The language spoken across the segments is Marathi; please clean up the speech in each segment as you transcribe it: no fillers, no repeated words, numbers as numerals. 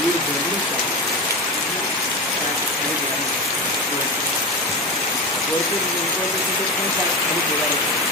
वीड भरली वरती तिथे पण खाली बोलायला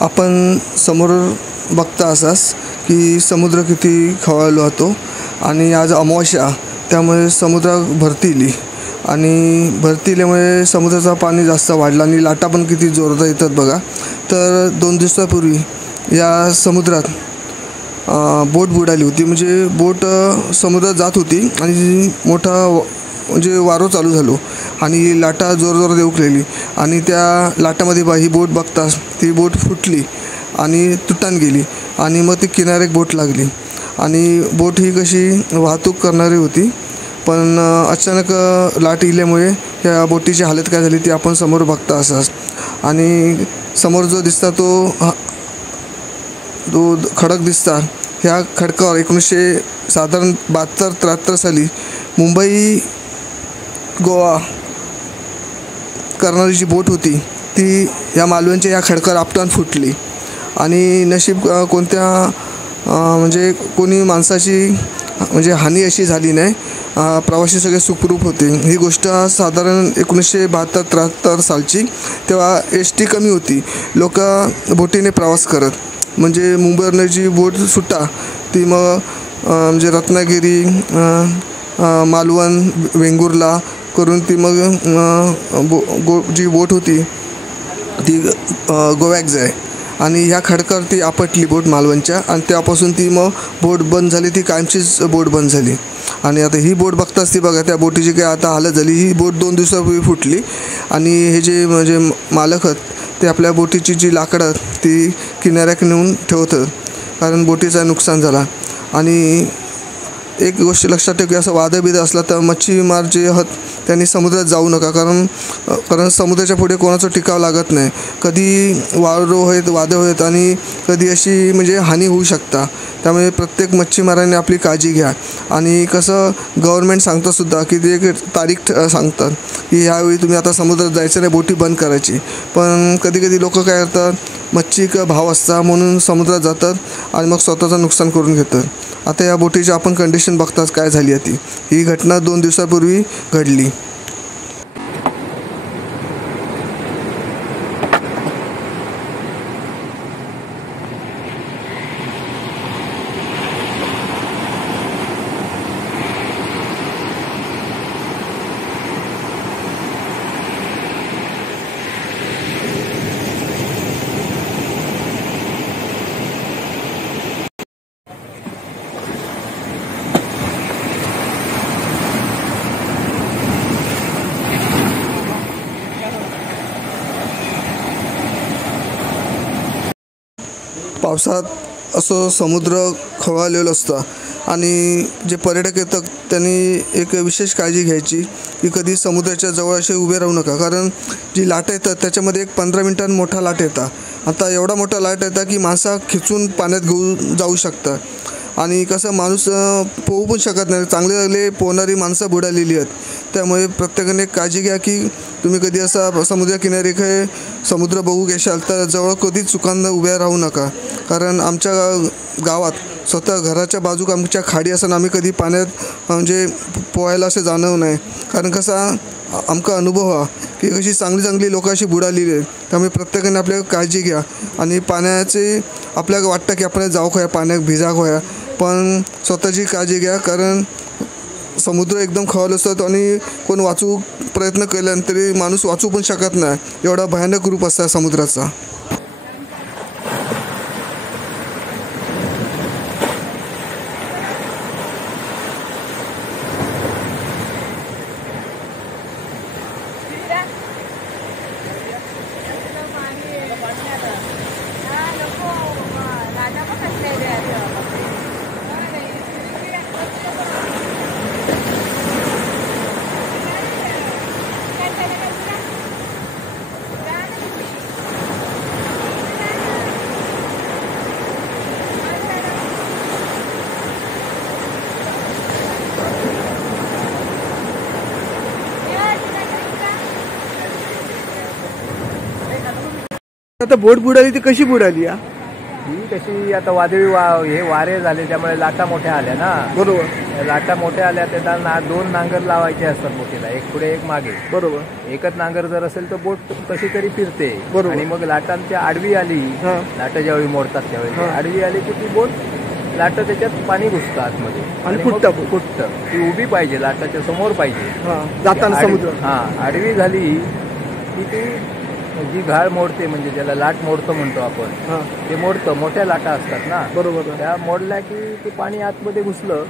आपण समोर बघता असाच की समुद्र किती खवळलो होतो आणि आज अमावस्या, त्यामुळे समुद्र भरतीली आणि भरतील्यामुळे समुद्राचा पाणी जास्त वाढला आणि लाटा पण किती जोरदार येतात बघा. तर 2 दिवसापूर्वी या समुद्रात बोट बुडाली होती. म्हणजे बोट समुद्रात जात होती आणि मोठा म्हणजे वारो चालू झालो आणि लाटा जोरजोरात येऊकलेली आणि त्या लाटामध्ये ही बोट बघताच ती बोट फुटली आणि तुटान गेली आणि मग ती किनारे बोट लागली आणि बोट ही कशी वाहतूक करणारी होती. पण अचानक लाट इल्यामुळे त्या बोटीची हालत काय झाली ती आपण समोर बघता असाच. आणि समोर जो दिसता तो खडक दिसता, ह्या खडकावर 1972-73 साली मुंबई गोवा करणारी जी बोट होती ती या मालवणच्या या खडकावर आपटून फुटली आणि नशीब कोणत्या म्हणजे कोणी माणसाची म्हणजे हानी अशी झाली नाही. प्रवासी सगळे सुखरूप होते. ही गोष्ट साधारण 1972-73 सालची. तेव्हा ST कमी होती, लोक बोटीने प्रवास करत. म्हणजे मुंबईवरनं जी बोट सुटा ती मग म्हणजे रत्नागिरी, मालवण, वेंगुर्ला करून ती मग जी बोट होती ती गोव्याक जाय आणि ह्या खडकावर ती आपटली बोट मालवणच्या आणि त्यापासून ती मग बोट बंद झाली, ती कायमचीच बोट बंद झाली. आणि आता ही बोट बघताच ती बघा त्या बोटीची काय आता हालत झाली. ही बोट 2 दिवसापूर्वी फुटली आणि हे जे म्हणजे मालक आहेत ते आपल्या बोटीची जी लाकडं ती किनाऱ्याक नेऊन ठेवतात कारण बोटीचा नुकसान झाला. आणि एक गोष्ट लक्षात ठेव की असं वादबिद असला तर मच्छीमार जे आहेत त्यांनी समुद्रात जाऊ नका, कारण समुद्राच्या पुढे कोणाचा टिकाव लागत नाही. कधी वादळ होत आणि कधी अशी म्हणजे हानी होऊ शकता. त्यामुळे प्रत्येक मच्छीमारांनी आपली काळजी घ्या. आणि कसं गव्हर्नमेंट सांगतं सुद्धा की ते एक तारीख सांगतात की ह्यावेळी तुम्ही आता समुद्रात जायचं नाही, बोटी बंद करायची. पण कधी लोक काय करतात, मच्छी भाव असता म्हणून समुद्रात जातात आणि मग स्वतःचं नुकसान करून घेतात. आता या बोटीची आपण कंडिशन बघताच काय झाली आहे ती. ही घटना 2 दिवसापूर्वी घडली. पावसात असं समुद्र खवळलेलं असतं आणि जे पर्यटक येतात त्यांनी एक विशेष काळजी घ्यायची की कधी समुद्राच्या जवळ असे उभे राहू नका. कारण जी लाट येतात त्याच्यामध्ये एक 15 मिनिटांत मोठा लाट येतात. आता एवढा मोठा लाट येतात की माणसा खिचून पाण्यात घेऊन जाऊ शकतात आणि कसं माणूस पोहू पण शकत नाही. चांगले पोहणारी माणसं बुडालेली आहेत. त्यामुळे प्रत्येकाने काळजी घ्या की तुम्ही कधी असा समुद्रकिनारी काही समुद्र बघू घेशाल तर जवळ कधीच चुकांना उभ्या राहू नका. कारण आमच्या गावात स्वतः घराच्या बाजूक आमच्या खाडी असताना आम्ही कधी पाण्यात म्हणजे पोहायला असं जाणव नाही. कारण कसा आमचा अनुभव हा की कशी चांगली लोकं अशी बुडालेली आहेत. त्यामुळे प्रत्येकाने आपल्या काळजी घ्या आणि पाण्याचे आपल्याला वाटतं की आपण जाऊ खोया पाण्यात भिजा खोया, पण स्वतःची काळजी घ्या. कारण समुद्र एकदम खवळलेला असतो आणि कोण वाचू प्रयत्न केल्यानंतर तरी माणूस वाचू पण शकत नाही, एवढा भयानक रूप असतं समुद्राचा. आता बोट बुडाली ती कशी बुडाली? ही कशी आता वादळी हे वारे झाले त्यामुळे लाटा मोठ्या आल्या ना. बरोबर. लाटा मोठ्या आल्या त्याला 2 नांगर लावायचे असतात बोटीला, एक पुढे एक मागे. बरोबर. एकच नांगर जर असेल तर बोट कशी तरी फिरते. बरोबर. आणि मग लाटांच्या आडवी आली, लाटा ज्यावेळी मोडतात त्यावेळी आडवी आली की ती बोट लाटा त्याच्यात पाणी घुसतं आतमध्ये आणि फुटतं. ती उभी पाहिजे, लाटाच्या समोर पाहिजे जाताना समुद्र. आडवी झाली की ती जी घाळ मोडते, म्हणजे ज्याला लाट मोडतं म्हणतो आपण, ते मोडतं. मोठ्या लाटा असतात ना. बरोबर. त्या मोडल्या की ते पाणी आतमध्ये घुसलं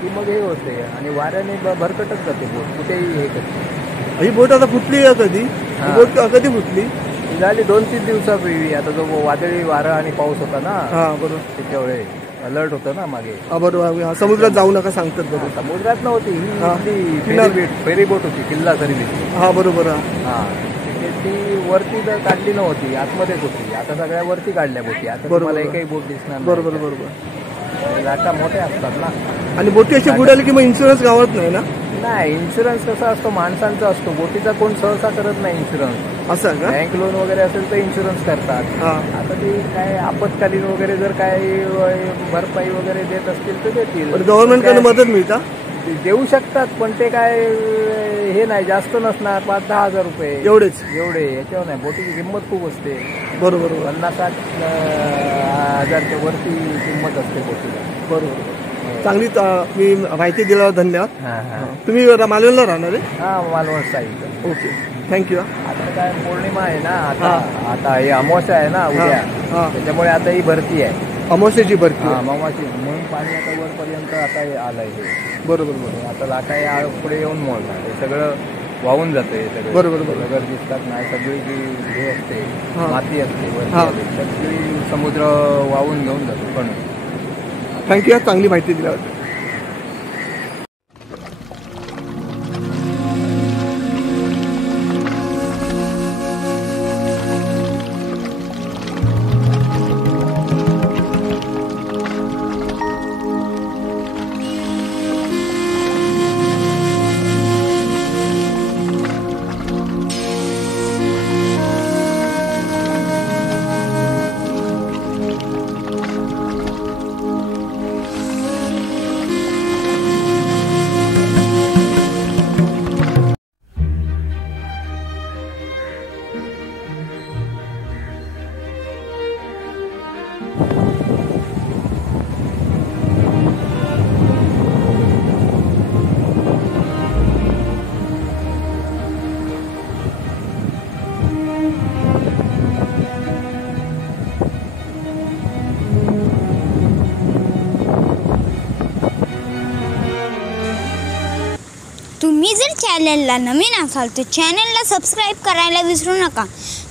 की मग हे होते आणि वाऱ्याने भरकटत जाते बोट, कुठेही हे करते. ही बोट आता फुटली आहे कधी? बोट कधी फुटली? झाली 2-3 दिवसापूर्वी. आता जो वादळी वारा आणि पाऊस होता ना, बरोबर, त्याच्यामुळे अलर्ट होतं ना मागे. बरोबर. समुद्रात जाऊ नका सांगतात. बरोबर. समुद्रात नव्हती, फेरी बोट होती, किल्ला सर्व्हिस. बरोबर. ती वरती जर काढली नव्हती, आतमध्येच होती. आता सगळ्या वरती काढल्या बोटी. आता तुम्हाला एकही बोट दिसणार. बरोबर. लाटा मोठ्या असतात ना. आणि बोटी अशी बुडाली की मग इन्शुरन्स गावत नाही ना? नाही, इन्शुरन्स कसा असतो, माणसांचा असतो. बोटीचा कोण सहसा करत नाही इन्शुरन्स. असं का? बँक लोन वगैरे असेल तर इन्शुरन्स करतात. आता ते काय आपत्कालीन वगैरे जर काय भरपाई वगैरे देत असतील तर देतील. गव्हर्नमेंटकडून मदत मिळता? देऊ शकतात, पण ते काय हे नाही, जास्त नसणार, 5-10 हजार रुपये एवढे. याच्यावर नाही. बोटीची किंमत खूप असते. बरोबर. 50-60 हजारच्या वरती किंमत असते बोटीला. बरोबर. चांगली मी माहिती दिल्यावर धन्यवाद. तुम्ही मालवणला राहणार आहे? मालवण साईड. Okay, thank you. आता काय पौर्णिमा आहे ना, आता हे अमावस्या आहे ना उद्या, त्याच्यामुळे आता ही भरती आहे, अमावस्याची भरती. अमावस्या म्हणून पाणी आता वरपर्यंत आता आलंय हे. बरोबर. आता लाटा पुढे येऊन मोडणार, हे सगळं वाहून जातं. हे सगळं बरोबर दिसतात नाही, सगळी जी हे असते माती असते वरती, सगळी समुद्र वाहून घेऊन जातो. पण थँक्यू, चांगली माहिती दिल्याबद्दल. तुम्ही जर चॅनलला नवीन असाल तर चॅनलला सबस्क्राईब करायला विसरू नका.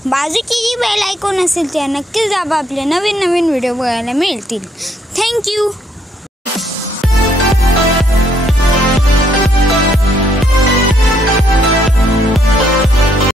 बाजूची जी बेल आयकॉन असेल त्या नक्कीच दाबा, आपले नवीन व्हिडिओ बघायला मिळतील. थँक्यू.